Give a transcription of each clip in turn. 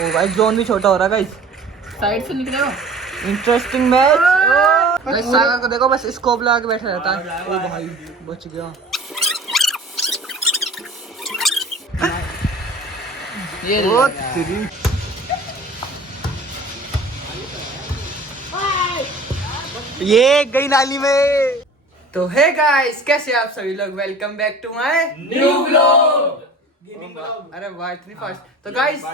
ओ भाई जोन भी छोटा हो रहा है गाइस, साइड से निकले हो। Interesting match. गाइस सागर को देखो बस स्कोप लगा के बैठा रहता है। ओ भाई बच गया। ये ओ तेरी ये गई नाली में। तो हे गाइस कैसे आप सभी लोग, welcome back to my new blog. अरे वाह इतनी फास्ट। तो गाइस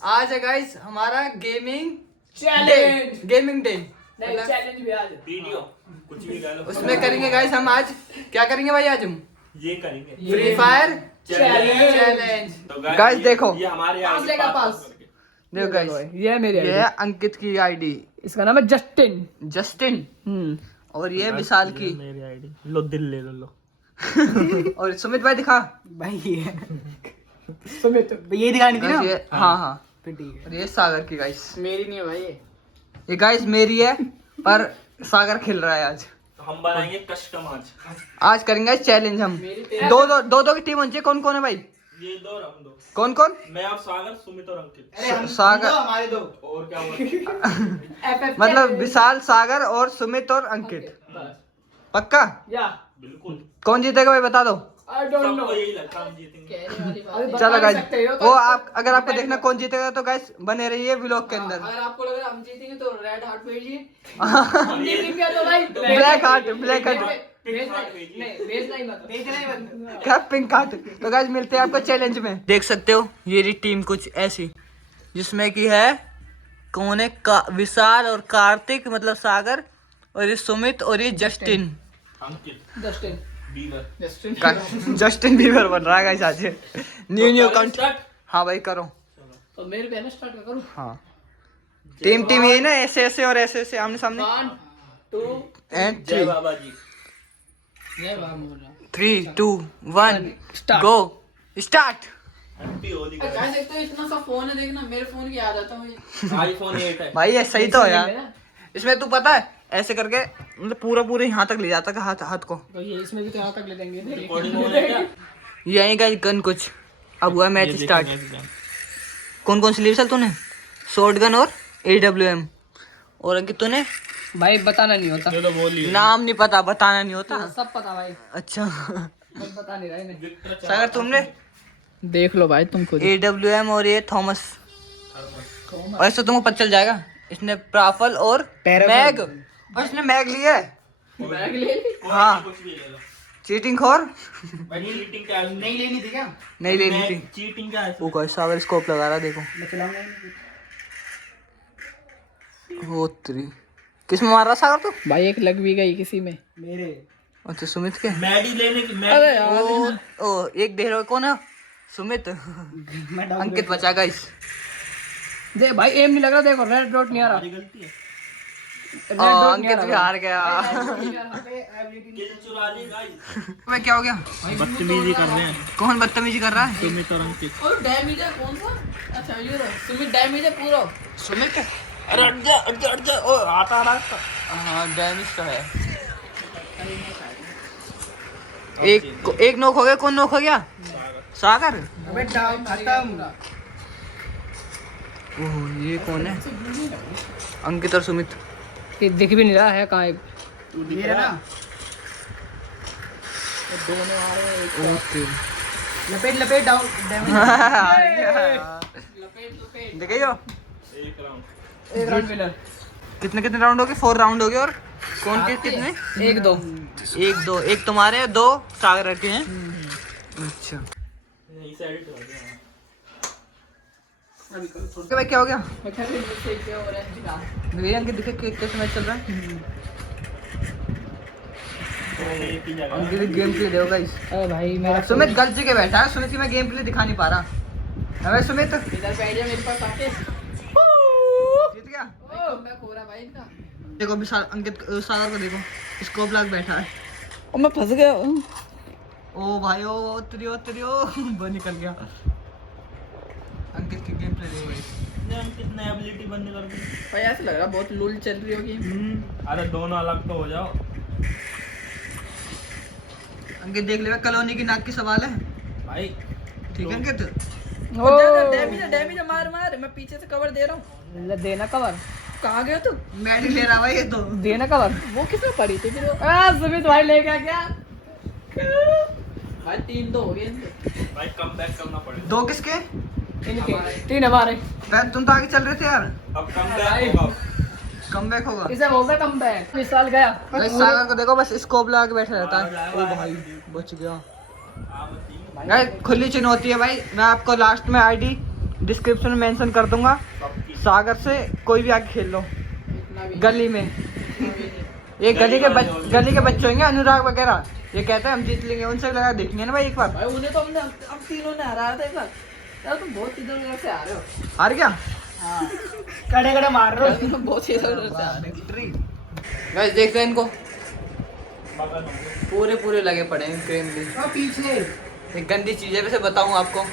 आज है गाइस हमारा गेमिंग चैलेंज। Gaming day. नहीं चैलेंज भी आज वीडियो कुछ भी कह लो। उसमें करेंगे गाइस हम आज क्या करेंगे भाई, आज हम ये करेंगे फ्री फायर चैलेंज। तो गाइस देखो, ये हमारे पास आईडी लेगा पास। देखो गाइस ये है मेरी ये आईडी। है अंकित की आईडी, इसका नाम है जस्टिन। जस्टिन, और ये विशाल की मेरी आईडी लो, दिल ले लो। और सुमित भाई दिखा भाई ये सुमित ये दिखानी थी ना। ये हाँ हाँ, फिर ठीक है। और ये सागर की गाइस। मेरी नहीं है भाई ये गाइस मेरी है पर सागर खेल रहा है आज। तो हम बनाएंगे कस्टम आज करेंगे चैलेंज हम। मेरी तेरी। दो की टीम होनी चाहिए। कौन कौन है भाई, ये दो हम दो, कौन कौन? मैं आप सागर, सुमित और अंकित। सागर हमारे दो। और क्या हुआ? मतलब विशाल, सागर और सुमित और अंकित। पक्का? या बिल्कुल कौन जीतेगा भाई बता दो। I don't know. सबको यही लगता हम जीतेंगे। कहने वाली बात। चलो गाइस, तो वो आप अगर आपको देखना कौन जीतेगा तो गाइस बने रहिए व्लॉग के अंदर। अगर आपको लग रहा है हम जीतेंगे तो रेड हार्ट भेजिए। हम जीतेंगे तो भाई ब्लैक हार्ट, ब्लैक हार्ट भेजना ही मत। क्या पिंक हार्ट। तो गाइस मिलते हैं आपको चैलेंज में। देख सकते हो ये रही टीम कुछ ऐसी, जिसमें की है कौन है विशाल और कार्तिक मतलब सागर, और ये सुमित और ये जस्टिन। अंकित जस्टिन बीवर। जस्टिन बीबर बन रहा है गाइस आज। New count. स्टार्ट। हाँ भाई करो। तो मेरे पहले स्टार्ट करूं। हाँ टीम यही ना, ऐसे ऐसे और ऐसे ऐसे आमने सामने। 1 2 एंड जय बाबा जी। ये बात बोल रहा। 3 2 1 Start. गो स्टार्ट। हैप्पी होली। कह सकते हो इतना सा फोन है, देखना मेरे फोन की याद आता है मुझे। आईफोन 8 है। भाई ये सही तो है यार। इसमें तू पता है ऐसे करके मतलब पूरा यहाँ तक ले जाता है हाथ को। तो ये इसमें भी तो यहाँ तक ले देंगे। रिकॉर्डिंग हो रही है क्या? यही का गन कुछ। अब हुआ मैच स्टार्ट। कौन कौन सी ली चल तूने? शॉर्ट गन और AWM। और अंकित तूने? भाई बताना नहीं होता। चलो बोलिए। नाम नहीं पता, बताना नहीं होता। सब पता भाई, अच्छा बस बता नहीं रहा है। सागर तुमने? देख लो भाई तुम खुद। AWM और ये थॉमस। और इससे तुमको पता चल जाएगा इसने प्राफल और मैग, और इसने मैग लिया है। बैग ले ली। हाँ। कुछ भी ले लो। चीटिंग खोर। भाई चीटिंग क्या है? नहीं लेनी थी क्या? नहीं लेनी थी। चीटिंग क्या है? वो कोई सागर स्कोप लगा रहा देखो। वो तेरी किस में मार रहा सागर तू? भाई एक लग भी गई किसी में मेरे। अच्छा सुमित के। मैडी लेने की अरे मैडी। ओ एक देख रहे हो कौन है? सुमित। अंकित बचा गाइस। दे भाई एम नहीं लग रहा, देखो रेड डॉट नहीं आ रहा। हमारी गलती है। रेड डॉट नहीं अंकित भी हार गया। किल चुरा ली गाइस। मैं क्या हो गया? बदतमीजी कर रहे हैं कौन बदतमीजी कर रहा है? सुमित और अंकित। और डैमेज है कौन सा? अच्छा ये रहा सुमित डैमेज है पूरा। सुमित? अरे हट जा ओ आता रहा। हाँ डैमेज तो है। एक नोक हो गया। कौन नोक हो गया? सागर। अबे डाउन खत्म। ओह ये कौन है? अंकित और सुमित। ये दिख भी नहीं रहा है कहाँ है। ये ना दोनों आ रहे हैं। ओके। लपेट डाउन डैमेज। लपेट देखे जो एक राउंड। एक राउंड विनर। कितने राउंड हो गए? 4 राउंड हो गए। और कौन के कितने? 1 2 1 2 एक तुम्हारे, 2 सागर के हैं। अच्छा इसे एडिट कर दिया। अभी करो थोड़ा। भाई क्या हो गया? मैं क्या क्या हो रहा है दिखा। ये अंकित दिखे कैसे मैच चल रहा है। एक ही जगह। अंकित गेम प्ले देखो गाइस। अरे भाई मेरा सुमित गलत जगह बैठा है। सुमित की मैं गेम प्ले दिखा नहीं पा रहा। अबे सुमित इधर बैठ जा मेरे पास आके। जीत गया। ओ मैं खो रहा भाई इनका। देखो अभी अंकित सागर को देखो, स्कोप लग बैठा है। ओ मैं फंस गया। ओ भाई ओ त्रियो वो निकल गया। अंकित की गेम प्ले देखो गाइस। अंकित ने एबिलिटी बंद कर दी। भाई ऐसा लग रहा बहुत लूल चल रही होगी। अरे दोनों अलग तो हो जाओ। अंकित देख लेगा कॉलोनी की नाक की सवाल है। भाई ठीक है अंकित? डैमेज मार मार, मैं पीछे से कवर दे रहा हूँ। देना कवर, कहाँ गया तू? मैं नहीं ले रहा भाई ये तो। देना कवर। वो किसमें पड़ी थी फिर? सुमित भाई ले गया क्या? भाई 3 तो हो गए इनके। भाई कम बैक करना पड़ेगा। 2 किसके? इनके 3 हमारे। तुम तो आगे चल रहे थे यार। अब कम बैक होगा। कम बैक होगा। इसे बोलते कम बैक। विशाल गया। भाई सागर को देखो बस स्कोप लगा के बैठा रहता है। ओ भाई बच गया। गाइस खुली चुनौती है भाई, मैं आपको लास्ट में आईडी डिस्क्रिप्शन में मेंशन कर दूंगा। सागर से कोई भी आके खेल लो गली में। ये गली के बच्चे होंगे अनुराग वगैरह, ये कहते हैं हम जीत लेंगे, उनसे लगा देखेंगे ना भाई एक बार। भाई उन्हें तो हमने हम तीनों ने हराया था एक बार। यार तुम बहुत इधर उधर से आ रहे हो। हार गया। हाँ कड़े कड़े मार रहे हो। तुम बहुत इधर उधर से आ रहे हो। गाइस देखते हैं इनको, पूरे लगे पड़े हैं क्रीम भी। पीछे एक गंदी चीज है, वैसे बताऊं आपको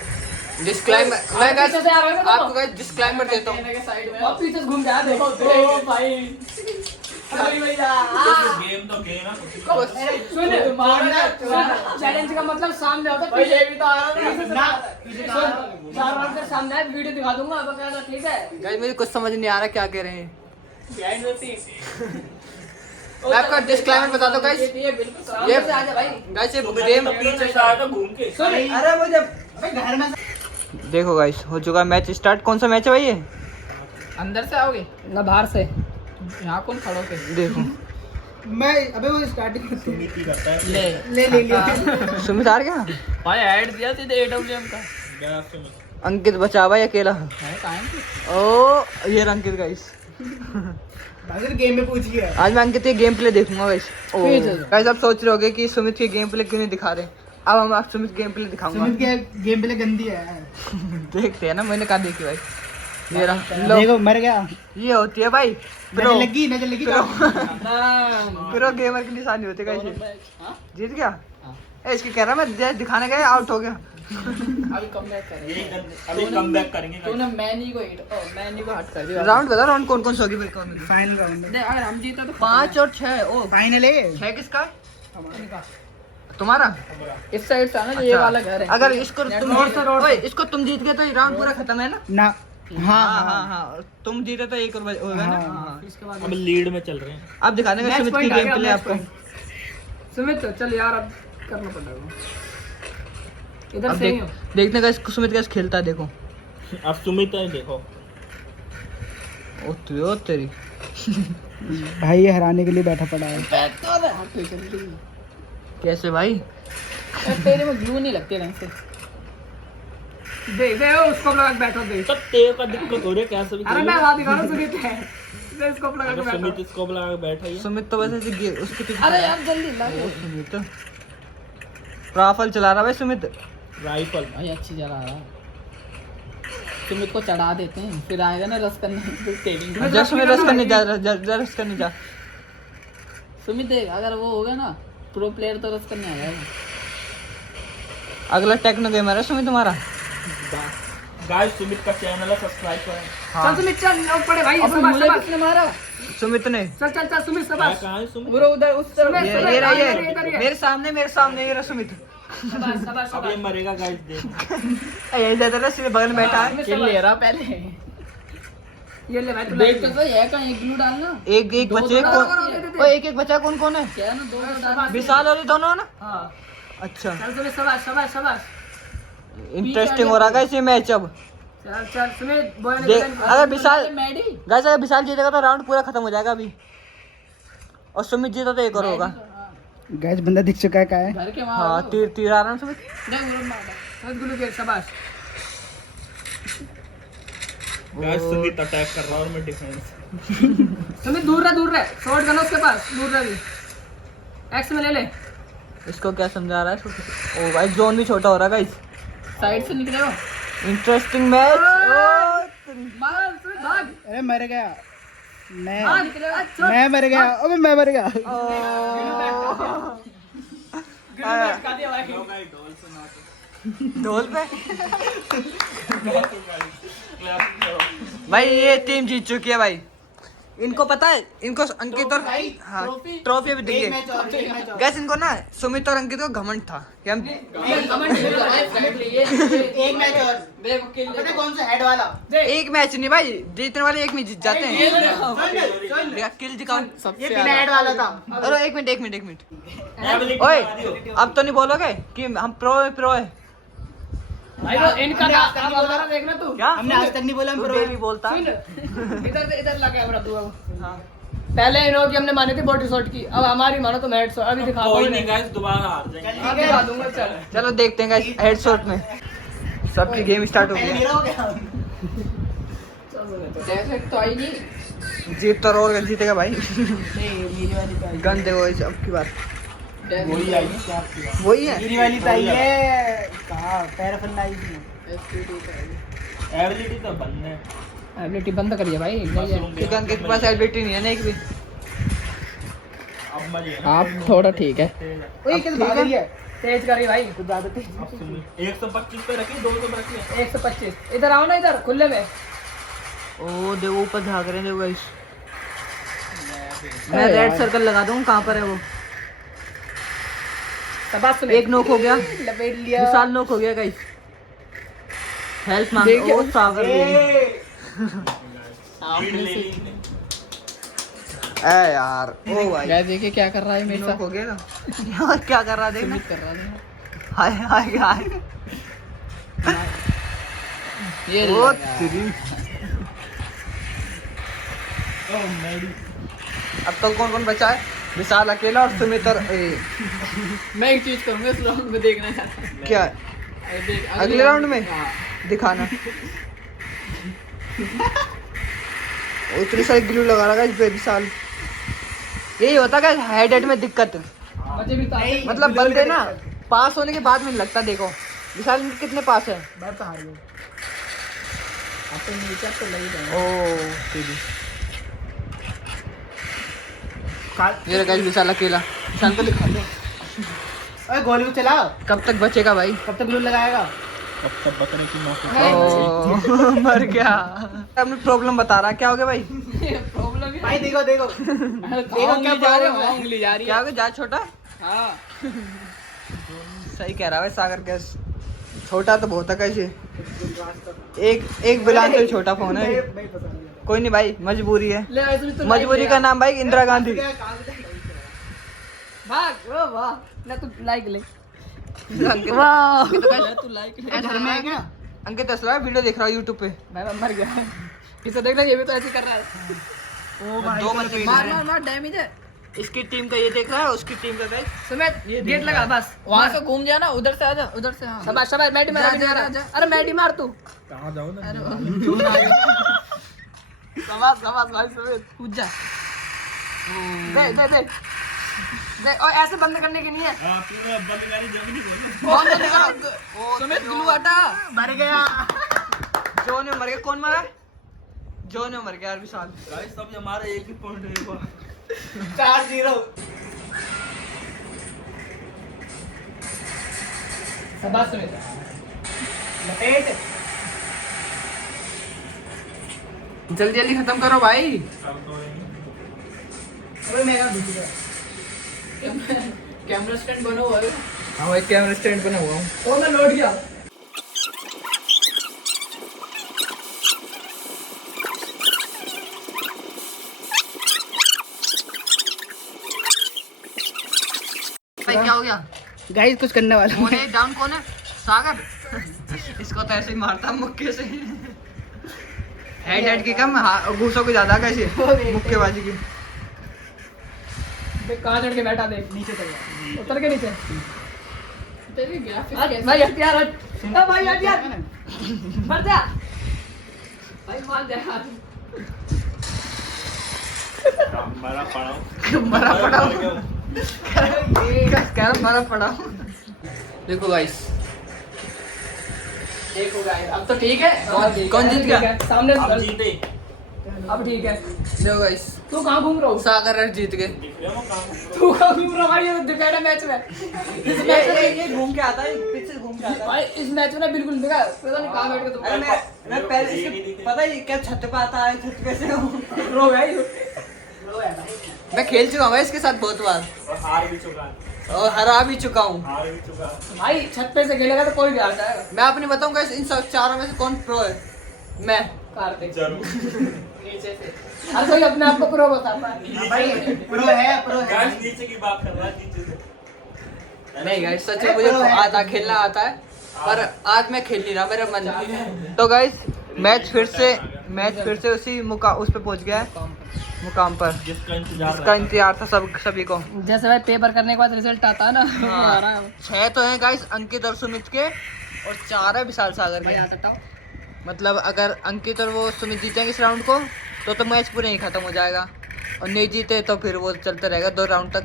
डिस्क्लेमर, मैं गाइस पीछे से आ रहे हो ना आपको गाइस डिस्क्लेमर देता हूं। के साइड में और पीछे से घूम जा देखो। ओ भाई अरे भैया गेम तो गेम ना। सुन मारना चैलेंज का मतलब सामने होता है। पीछे भी तो आ रहा ना। सुन 4 राउंड के सामने है, वीडियो दिखा दूंगा अब कहना ठीक है। गाइस मुझे कुछ समझ नहीं आ रहा क्या कह रहे हैं। बिहाइंड द मैं आपको डिस्क्लेमर बता दूं गाइस, ये बिल्कुल सामने ये से आ जा भाई। गाइस ये गेम पीछे से आया था घूम के। अरे वो जब घर में देखो गाइस हो चुका मैच स्टार्ट। कौन सा मैच है भाई ये? अंदर से आओगे ना बाहर से। यहाँ कौन खड़ो के? देखो मैं अबे वो स्टार्टिंग सुमित ही करता है। ले ले सुमित हार गया। भाई ऐड दिया सीधे एडब्ल्यूएम का। गया सुमित। अंकित बचा भाई अकेला। है कहाँ है? ओ ये रहा अंकित गाइस। अगर गेम में पूछ गया। आज मैं अंकित के गेम प्ले देखूंगा गाइस। ओ गाइस आप सोच रहे होगे कि सुमित के गेम प्ले क्यों नहीं दिखा रहे, अब हम आप सुमित गेम प्ले दिखाऊंगा। सुमित के गेम प्ले गंदी है। देखते हैं ना, मैंने कहा देखी भाई। ये रहा लो, देखो मर गया। ये होती है भाई नजर लगी नजर लगी। प्रो गेमर की निशानी होती है गाइस। जीत गया। ए इसकी कह रहा मैं दिखाने गया आउट हो गया। अभी कम बैक करेंगे। अभी कम बैक करेंगे। तूने मैनी को हट कर दिया। राउंड बता, राउंड कौन कौन सा होगी भाई? कौन फाइनल राउंड देख, अगर हम जीते तो 5 और 6। ओ फाइनल है। 6 किसका? तुम्हारा। इस साइड से आना जो ये वाला घर है। अगर इसको तुम ओए इसको तुम जीत गए तो राउंड पूरा खत्म है ना? ना हाँ तुम जीते तो 1 और होगा ना। हाँ। इसके बाद अब लीड में चल रहे हैं। अब दिखाने का सुमित की गेम प्ले आपको। सुमित चल यार अब करना पड़ेगा। इधर अब से ही हो। देखने का इसको सुमित कैसे खेलता है देखो। अब सुमित है देखो। ओ तेरी भाई ये हराने के लिए बैठा पड़ा है। कैसे भाई? तेरे में ग्लू नहीं लगती ढंग से। देख दे उसको लगा के बैठो दे। तो तेरे का दिक्कत हो रही है कैसे भी। अरे मैं बात कर रहा हूं सुमित है। दे इसको लगा के अगर बैठो। सुमित इसको लगा के बैठा ही है। सुमित तो वैसे उसके पीछे। अरे यार जल्दी ला। ओ सुमित राफल चला रहा भाई सुमित। राइफल। भाई अच्छी जगह आ रहा है। सुमित को चढ़ा देते हैं, फिर आएगा ना रस करने। फिर तेरी जा सुमित रस करने जा, रस करने जा। सुमित देख, अगर वो होगा ना प्रो प्लेयर तो रस करने आ जाएगा। अगला टेक्नो गेमर है सुमित तुम्हारा। गाइस सुमित का चैनल है, सब्सक्राइब करें। चल सुमित चल लो पड़े भाई। अब मुझे किसने मारा? सुमित ने चल चल चल सुमित क्या शाबाश। कहाँ है सुमित? पूरा उधर उस तरफ। ये रहा ये इधर ही है। मेरे सामने ये रहा सुमित। शाबाश शाबाश अब ये शाबाश। मरेगा गाइस देख। यही ज्यादा रहा सिर्फ बगल में बैठा है। किल ले रहा पहले। ये ले भाई तू देख तो सही है, कहाँ एक ग्लू डालना। एक बच्चे कौन? ओ एक बच्चा कौन है? क्या है ना, दो डालना। विशाल और ये दोनों है ना? हां अच्छा चल सुमित शाबाश शाबाश शाबाश। इंटरेस्टिंग हो रहा है इस मैच। अब चल चल सुमित बॉय ने देख अगर विशाल मैडी गाइस अगर विशाल जीतेगा तो राउंड पूरा खत्म हो जाएगा अभी, और सुमित जीता तो 1 और होगा। गाइस बंदा दिख चुका है। क्या है? घर के हाँ वहाँ तीर आ रहा है सुमित। देख उधर मारा। सुमित गुलू के शाबाश। गाइस सुमित अटैक कर रहा है और मैं डिफेंस। सुमित दूर रह शॉट गन उसके पास दूर रह भी। एक्स में ले ले। इसको क्या समझा रहा है इसको? ओ भाई जोन भी छोटा हो रहा है गाइस। साइड से निकले हो। Interesting match. मार सुमित भाग। अरे मर गया मैं। भाग निकले हो। मैं मर गया। अबे मैं मर गया। ढोल पे भाई ये टीम जीत चुकी है भाई। इनको पता है, इनको अंकित और हाँ ट्रॉफी अभी दिखी है गैस। इनको ना सुमित और अंकित को घमंड था कि हम कौन सा हेड वाला एक मैच नहीं भाई, जीतने वाले एक में जीत जाते हैं। किल दिखाओ ये बिना हेड वाला था। अरे एक मिनट ओए अब तो नहीं बोलोगे कि हम प्रो है। भाई वो इनका नाम वगैरह देखना तू। क्या हमने आज तक नहीं बोला हम तू प्रो डेली बोलता। सुन इधर लगा कैमरा तू अब। पहले इन्हों की हमने मानी थी बॉडी शॉट की, अब हमारी मानो तो हेड शॉट। अभी दिखा कोई नहीं गाइस, दोबारा हार जाएंगे। अब दिखा दूंगा। चल चलो देखते हैं गाइस हेडशॉट में सबकी गेम स्टार्ट हो गई। तो आई नहीं। जीत तो और जीतेगा भाई। मेरी वाली तो गन देखो इस अब की बात वही आई क्या आपकी बात? वही है। मेरी वाली तो आई है। कहां पैराफल लाई थी। एबिलिटी तो बनने एबिलिटी बंद करिए भाई। क्योंकि अंकित के पास एबिलिटी नहीं है ना एक भी। अब मजे आप थोड़ा ठीक है। ओए किस भाग रही है। तेज करिए भाई कुछ ज्यादा तेज। 125 पे रखी, 200 पे रखी। 125 इधर आओ ना, इधर खुले में। ओ देखो ऊपर झाँक रहे हैं देखो गाइस। मैं रेड सर्कल लगा दूं कहाँ पर है वो। तबास एक नॉक हो गया, लपेट लिया। विशाल नॉक हो गया गाइस। हेल्प मांग ओ सागर भी। ए यार ओ भाई गाइस देखिए क्या कर रहा है मेरे नॉक साथ। हो गया ना यार। क्या कर रहा है देखना। कर रहा है हाय हाय हाय ये ओ तेरी। अब तक कौन कौन बचा है? विशाल अकेला और सुमित और मैं एक चीज करूंगा इस राउंड में, देखना चाहता हूं। क्या अगले राउंड में दिखाना। उतनी सारी ग्लू लगा रहा है इस पे विशाल। यही होता है हेड में दिक्कत। बचे भी ताकत। मतलब बंदे ना पास होने के बाद में लगता। देखो विशाल इनके कितने पास है। मैं तो हार गया। अब तो नीचे तो लग ही जाएगा। ओ तेरी। ये रखा है विशाल अकेला। विशाल को दिखा दो। ओए गोली को चलाओ। कब तक बचेगा भाई? कब तक ग्लू लगाएगा? अब तब बकरे की मौत। ओ मर गया। अपनी प्रॉब्लम बता रहा है। क्या हो गया भाई? प्रॉब्लम है भाई देखो देखो देखो क्या जा रहे हो, उंगली जा रही क्या है। हो गया? जा छोटा। हाँ सही कह रहा है सागर गैस। छोटा तो बहुत है कैसे। एक बिलान तो छोटा फोन है। कोई नहीं भाई मजबूरी है। ले ऐसे भी तो मजबूरी का नाम भाई इंदिरा गांधी। भाग। ओ वाह ना तू लाइक ले। अंकित वाह तू लाइक घर में है क्या? अंकित असला वीडियो देख रहा है यूट्यूब पे। मैं मर गया। इसे देख ले, ये भी तो ऐसे कर रहा है। दो मत मार डैमेज है। इसकी टीम का ये देख रहा है, उसकी टीम का गाइस। सुमित गेट लगा बस। वहां से घूम जाना, उधर से आजा, उधर से। हाँ शाबाश शाबाश। मैडी मार। जा, जा, जा। अरे मैडी मार तू। कहां जाओ ना। शाबाश शाबाश भाई सुमित। कूद जा। दे दे दे दे। और ऐसे बंद करने की नहीं है। हां पूरा बंद गाड़ी जब नहीं बोलना। कौन बनेगा? सुमित ग्लू हटा। मर गया। जो ने मर गया। कौन मरा? जो ने मर गया यार विशाल। गाइस सब हमारा एक ही पॉइंट है। 4-0। शाबाश सुमित। लपेट। जल्दी जल्दी खत्म करो भाई। अरे मेरा घुस गया। कैमरा स्टैंड बना हुआ है। हाँ भाई कैमरा स्टैंड बना हुआ हूँ। ओ मैं लौट गया। भाई क्या हो गया? गाइस कुछ करने वाला कौन है डाउन? कौन है? सागर। इसको तो ऐसे ही मारता मुक्के से। हेड की कम घूसों को ज्यादा कैसे मुक्केबाजी की। देख कहाँ चढ़ के बैठा। देख नीचे तक उतर के नीचे। तेरी ग्राफिक्स हट, कैसे? भाई हथियार हट। ओ भाई हथियार मर जा। भाई मान जा यार। मरा पड़ा। मरा पड़ा हूँ। कह मरा पड़ा हूँ। देखो गाइस। देखो गाइस अब तो ठीक है। कौन जीत गया? सामने अब जीते। अब ठीक है। देखो गाइस तू कहाँ घूम रहा हो? सागर जीत गए। तू कहाँ घूम रहा भाई? ये दिखाया मैच में। इस मैच में ये घूम के आता है पीछे घूम के आता है। भाई इस मैच में ना बिल्कुल देखा पता नहीं कहाँ बैठ के तुम अरे मैं पहले इसके पता ही क्या छत पे आता है छत पे से रो भाई। मैं खेल चुका हूँ भाई इसके साथ बहुत बार और हार भी चुका है। और हरा भी चुका हूँ। हार भी चुका है। भाई छत पे से खेलेगा तो कोई भी हार जाएगा। मैं अपनी बताऊंगा इन सब चारों में से कौन प्रो है। मैं कार्तिक जरूर। नीचे से हर कोई अपने आप को प्रो बताता है। भाई प्रो है गाइस नीचे की बात कर रहा है, नीचे से। नहीं गाइस सच में मुझे आता खेलना आता है पर आज मैं खेल नहीं रहा, मेरा मन नहीं है। तो गाइस मैच फिर से उसी उस पे पहुंच गया है मुकाम पर जिसका जिसका इंतजार था सभी को। जैसे भाई पेपर करने के बाद रिजल्ट आता है ना वो आ रहा है। 6 तो हैं गाइस अंकित और सुमित के और 4 है विशाल सागर भाई आ के। सकता हूँ। मतलब अगर अंकित और वो सुमित जीतेंगे इस राउंड को तो मैच पूरा ही खत्म हो जाएगा और नहीं जीते तो फिर वो चलता रहेगा 2 राउंड तक।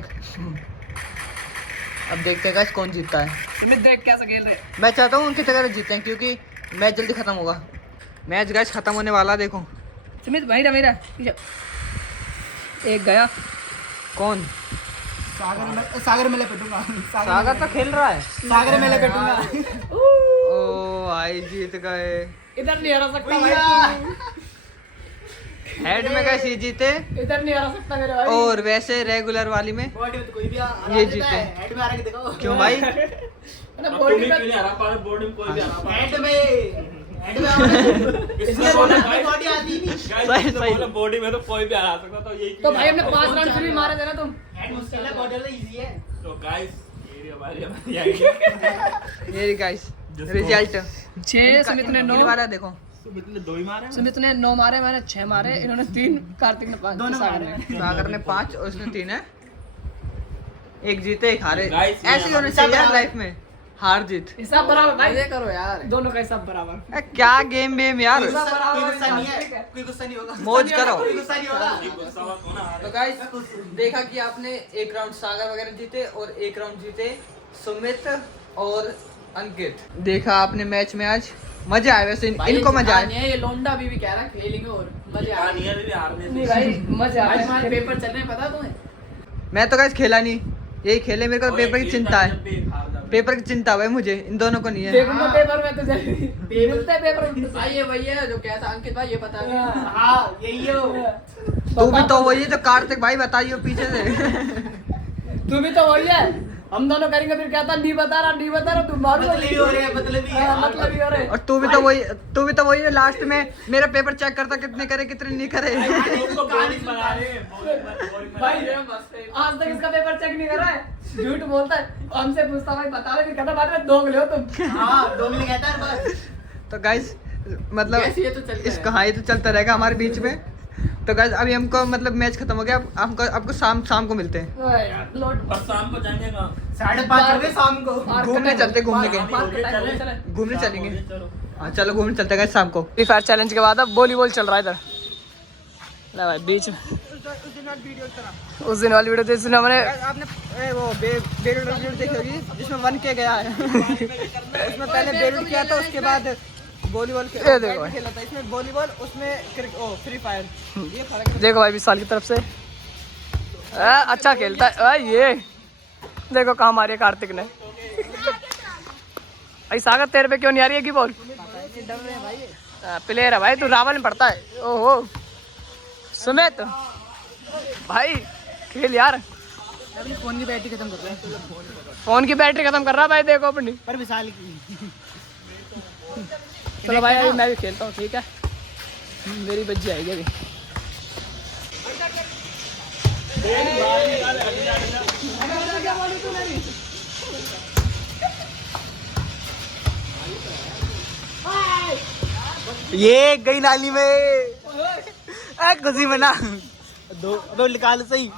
अब देखते हैं गाइस कौन जीतता है। सुमित देख कैसे खेल रहे। मैं चाहता हूँ अंकित अगर जीते हैं क्योंकि मैच जल्दी खत्म होगा। मैच गाइस खत्म होने वाला है, देखो सुमित वहीं रह मेरा पीछे। एक गया। कौन सागर में लपेटूंगा। सागर तो खेल रहा है। सागर में लपेटूंगा। ओ भाई जीत गए। इधर नहीं हरा सकता भाई। हेड में गाइस ये जीते इधर नहीं हरा सकता मेरे भाई। और वैसे रेगुलर वाली में बॉडी में तो कोई भी ये जीते। हेड में आ रहा है, दिखाओ। क्यों भाई? ना अब बॉडी तुम ही में क्यों नहीं हरा पा रहे? बोर्ड में कोई भी हरा पा रहा है। हेड में आ रहा है। इसने बोला बॉडी आती नहीं। गाइस सही, इसने सही। बोला बॉडी में तो कोई भी हरा सकता, तो यही तो भाई हमने 5 राउंड फिर भी मारे थे ना तुम। हेड मुश्किल है, बॉडी वाला इजी है। तो गाइस ये हमारी आइडिया। ये गाइस रिजल्ट 6 सुमित ने 9 वाला देखो। सुमित ने 2 ही मारे। सुमित ने 9 मारे, मैंने 6 मारे, इन्होंने 3, कार्तिक ने 5। दोनों मारे। सागर ने 5 और उसने 3 है। एक जीते एक हारे। Guys, ये ऐसे ही होना चाहिए यार लाइफ में, हार जीत। हिसाब बराबर भाई। मजे करो यार। दोनों का हिसाब बराबर। क्या गेम बेम यार, कोई गुस्सा नहीं है, कोई गुस्सा नहीं होगा। मौज करो। कोई गुस्सा नहीं होगा। ये गुस्सा हुआ कौन हारा? तो गाइस देखा कि आपने एक राउंड सागर वगैरह जीते और एक राउंड जीते सुमित और अंकित। देखा आपने मैच में आज मजा आया। वैसे इनको मजा आया। ये लोंडा भी कह रहा है खेलेंगे और मजे आ कहानी है भी हारने नहीं से। भाई मजा आज आया। हमारे पेपर चल रहे हैं, पता तुम्हें? मैं तो गाइस खेला नहीं, यही खेले। मेरे को और पेपर की एक चिंता है, जब भी हार जाता है। पेपर की चिंता भाई मुझे, इन दोनों को नहीं है। देखूंगा पेपर में तुझे मिलता है पेपर में। भाई ये वही है जो कहता अंकित भाई, ये पता नहीं। हाँ। हाँ यही है वो। तू भी तो वही है जो कार्तिक भाई बताइयो पीछे से। तू भी तो वही है। हम दोनों करेंगे फिर कहता नहीं बता रहा तू मारो। मतलबी हो रहे हैं, मतलबी है। मतलब ही हो रहे। और तू भी तो वही है लास्ट में मेरा पेपर चेक करता कितने करे कितने नहीं करे। तुमको बोरिंग बना रहे हैं, बोरिंग बना भाई रहे हैं। आज तक इसका पेपर चेक नहीं करा है, झूठ बोलता है। हमसे पूछता भाई बता रहे, कहता बाद में 2 हो तुम। हाँ 2 मिनट कहता है बस। तो गाइस मतलब कैसे ये तो चलता इस है। कहानी तो चलता रहेगा हमारे बीच में। तो गाइस अभी हमको मतलब मैच खत्म हो गया, अब हमको आपको शाम को मिलते हैं। और शाम को जाएंगे कहाँ? 5:30 हो गए शाम को। घूमने चलते घूमने के घूमने चलो, चलेंगे। चलो। हाँ चलो घूमने चलते हैं गाइस शाम को। फ्री फायर चैलेंज के बाद अब वॉलीबॉल चल रहा है इधर। ले भाई बीच में उस दिन वाली वीडियो जिसने हमने आपने वो वीडियो देखी होगी जिसमें 1K गया है। उसमें पहले बेलूट किया था, उसके बाद वॉलीबॉल ये देखो भाई। खेला था। इसमें वॉलीबॉल, उसमें फ्री फायर। ये फर्क है। देखो भाई विशाल की तरफ से अच्छा खेलता है। ये देखो कहाँ मारी है कार्तिक ने। भाई सागर तेरे पे क्यों नहीं आ रही है की बॉल? प्लेयर है भाई, तू रावल में पड़ता है। ओहो सुमित भाई खेल यार। फोन की बैटरी खत्म कर रहे हैं। फोन की बैटरी खत्म कर रहा भाई, देखो अपनी। पर विशाल की। चलो भाई अभी मैं भी खेलता हूँ, ठीक है? मेरी बच्ची आएगी अभी। ये गई नाली में। खुशी मना। दो निकाल सही।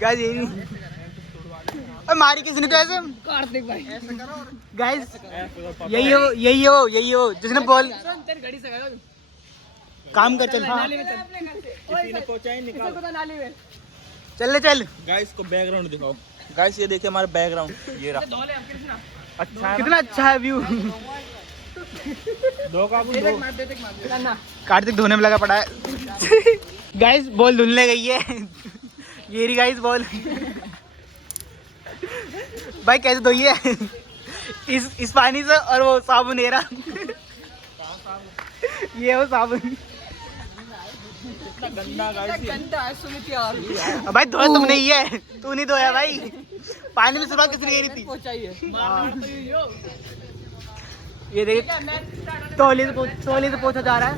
गाइस ये मारी किसने तो ऐसे? कार्तिक भाई गाइस यही हो जिसने बॉल तेरी घड़ी से गया। काम कर चल। नाली में चल। किसी ने पहुंचा ही निकाल। नाली में चल चल। गाइस को बैकग्राउंड दिखाओ। गाइस ये देखिए हमारा बैकग्राउंड, ये रहा। धोले हम कृष्णा। अच्छा है कितना अच्छा है व्यू। दो का दे ना। कार्तिक धोने में लगा पड़ा है। गाइस बॉल धुलने गई है। ये रही गाइस बॉल। भाई कैसे धोई है? इस पानी से, और वो साबुन ये रहा। ये वो साबुन। कितना गंदा गाइस ये। गंदा है सुमित यार। भाई धोया तुमने ही है, तू नहीं धोया भाई। पानी में शुरुआत किसने करी थी? पहुंचाइए। ये देखिए तौली से पोछा जा रहा है।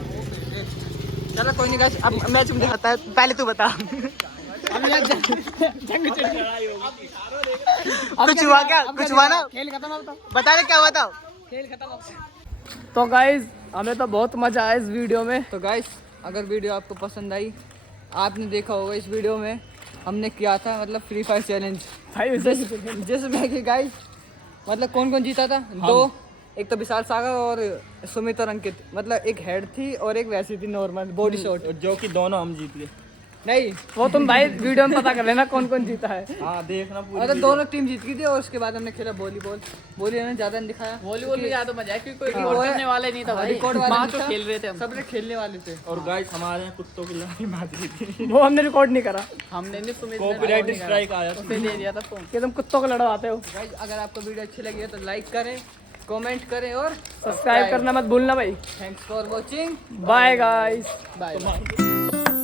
चलो कोई नहीं गाइस, अब मैच मुझे आता है, पहले तू बता। अब यार जंग कुछ हुआ क्या? कुछ हुआ ना? खेल खत्म अब तो। बता दे क्या हुआ था? खेल खत्म अब। तो गाइस हमें तो बहुत मजा आया इस वीडियो में। तो गाइस अगर वीडियो आपको पसंद आई, आपने देखा होगा इस वीडियो में हमने किया था मतलब फ्री फायर चैलेंज, भाई जिसमें कि गाइस मतलब कौन कौन जीता था? दो, एक तो विशाल सागर और सुमित और अंकित, मतलब एक हेड थी और एक वैसी थी नॉर्मल बॉडी शॉट। और जो कि दोनों हम जीत गए। नहीं, वो तुम भाई वीडियो में पता कर लेना कौन कौन जीता है। हाँ देखना पूरी मतलब दोनों टीम जीत गई थी और उसके बाद हमने खेला वॉलीबॉल। वॉलीबॉल ने ज्यादा नहीं दिखाया, वॉलीबॉल में ज्यादा मजा है क्योंकि कोई हाँ, रिकॉर्ड वो है। करने वाले नहीं था भाई। रिकॉर्ड वाला पांचों नहीं था। खेल रहे थे हम। सब खेलने वाले थे। और गाइस हमारे यहाँ कुत्तों की लड़ाई मार दी थी। वो हमने रिकॉर्ड नहीं करा। हमने नहीं सुमित ने कॉपीराइट record नहीं स्ट्राइक करा। आया उसे दे दिया था फोन कि तुम कुत्तों को लड़वाते हो। गाइस अगर आपको वीडियो अच्छी लगी है तो लाइक करें, कमेंट करें और सब्सक्राइब करना मत भूलना भाई। Thanks for watching. Bye guys. Bye.